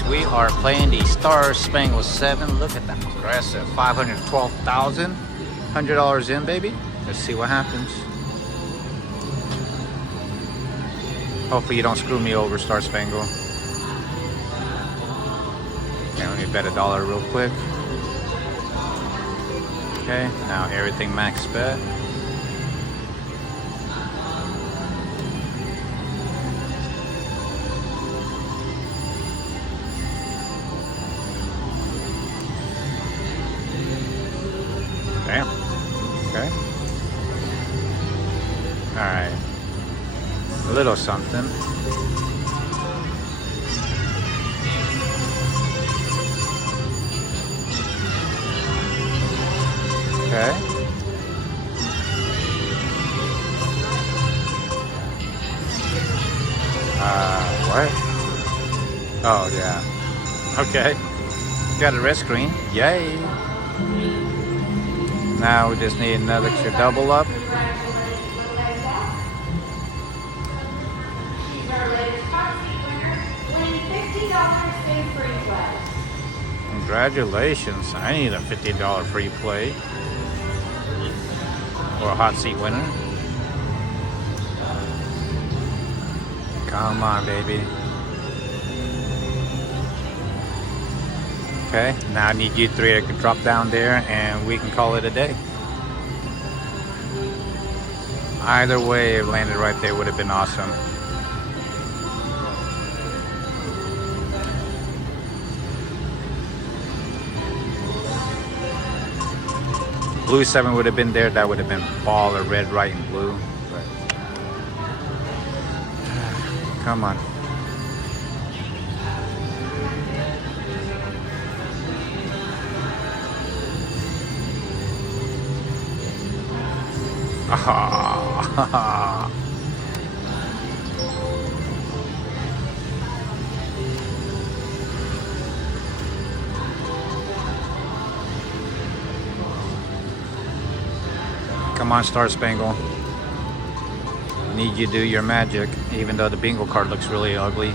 guys, we are playing the Star Spangled 7. Look at that aggressive. 512,000. $100 in, baby. Let's see what happens. Hopefully you don't screw me over, Star Spangled. Okay, let me bet $1 real quick. Okay, now everything max bet. Damn. Okay. Alright. A little something. Okay. What? Oh, yeah. Okay. Got a red screen. Yay. Now we just need another extra double up. Congratulations. I need a $50 free play. Or a hot seat winner. Come on, baby. Okay, now I need you three to drop down there and we can call it a day. Either way, if it landed right there would have been awesome. Blue 7 would have been there, that would have been baller, red, white, and blue. But come on. Come on, Star Spangled. Need you to do your magic, even though the bingo card looks really ugly.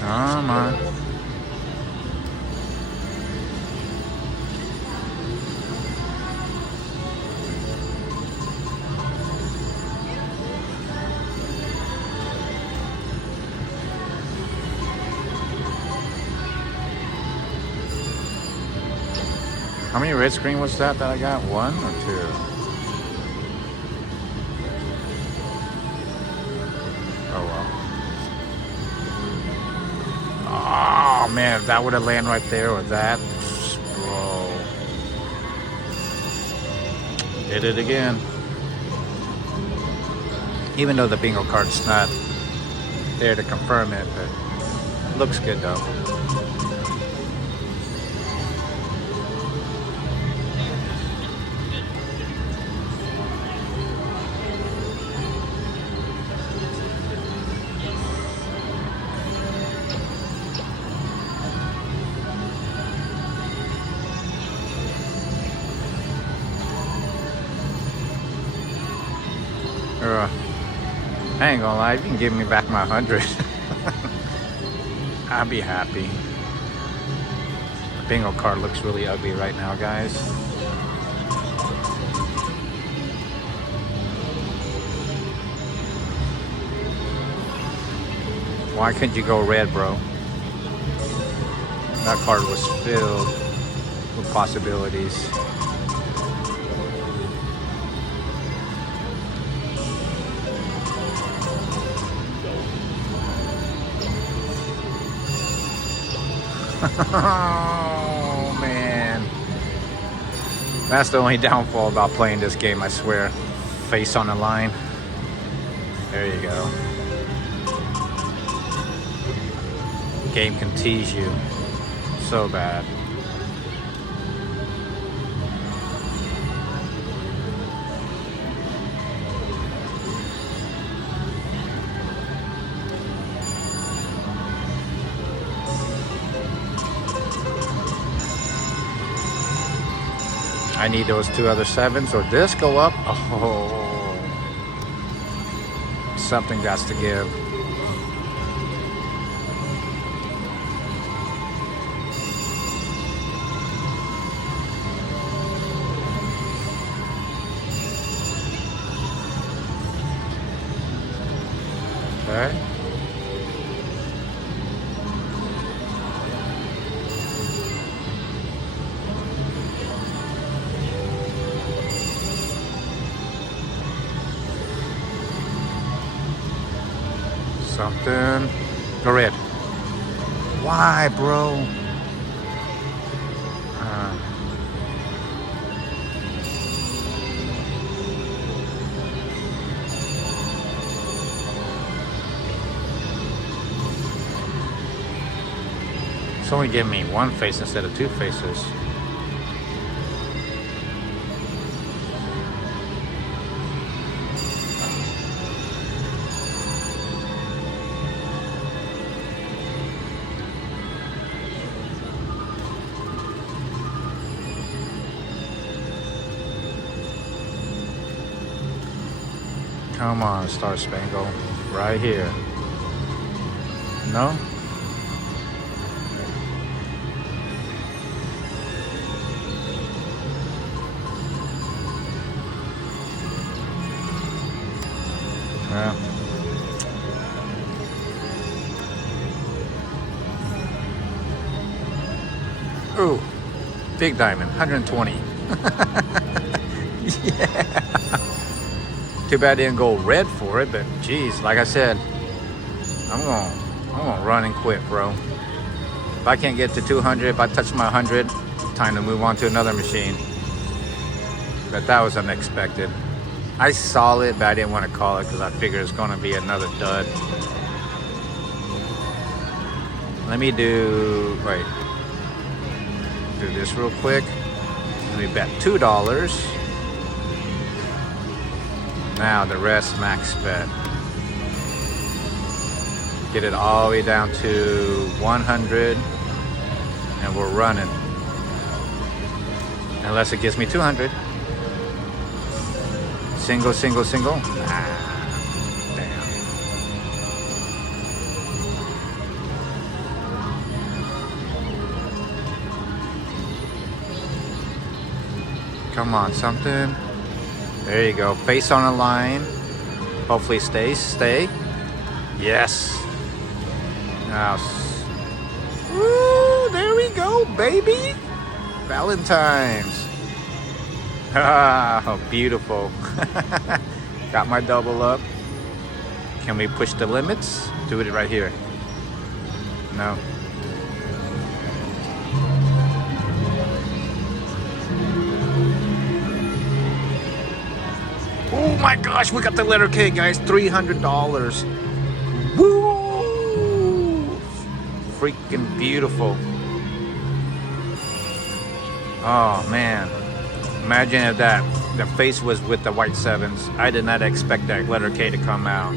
Come on. How many red screen was that I got? 1 or 2? Oh well. Oh man, if that would have landed right there or that, bro. Did it again. Even though the bingo card's not there to confirm it, but looks good though. I ain't gonna lie, if you can give me back my 100, I'll be happy. The bingo card looks really ugly right now, guys. Why couldn't you go red, bro? That card was filled with possibilities. Oh man, that's the only downfall about playing this game, I swear. Face on the line. There you go. Game can tease you so bad. I need those 2 other 7s or this go up. Oh, something got to give. Okay. Something. Go red. Why, bro? It's only giving me 1 face instead of 2 faces. Come on, Star Spangle. Right here. No? Yeah. Ooh, big diamond, 120. Yeah. Too bad I didn't go red for it, but geez, like I said, I'm gonna run and quit, bro. If I can't get to 200, if I touch my 100, time to move on to another machine. But that was unexpected. I saw it, but I didn't want to call it because I figured it's going to be another dud. Let me do this real quick. Let me bet $2. Now the rest max bet. Get it all the way down to 100, and we're running. Unless it gives me 200. Single, single, single. Damn. Come on, something. There you go. Face on a line. Hopefully stay. Yes. Now. Woo, there we go, baby. Valentine's. Ah, beautiful. Got my double up. Can we push the limits? Do it right here. No. Oh my gosh, we got the letter K, guys. $300. Woo! Freaking beautiful. Oh man. Imagine if the face was with the white 7s. I did not expect that letter K to come out.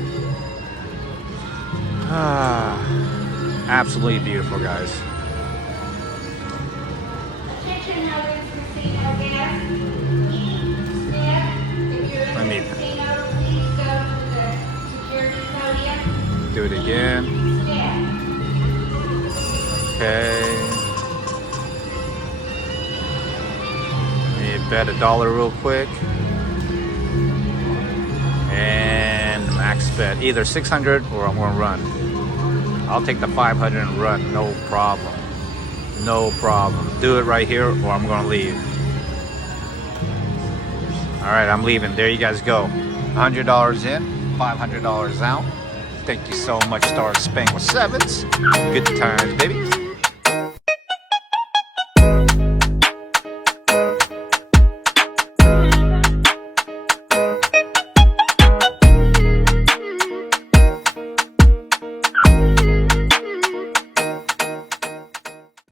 Absolutely beautiful, guys. Let me do it again. Okay. Bet $1 real quick, and max bet either 600 or I'm gonna run. I'll take the 500 and run, no problem. No problem. Do it right here or I'm gonna leave. All right, I'm leaving. There you guys go. $100 in, $500 out. Thank you so much, Star Spangled 7s. Good times, baby.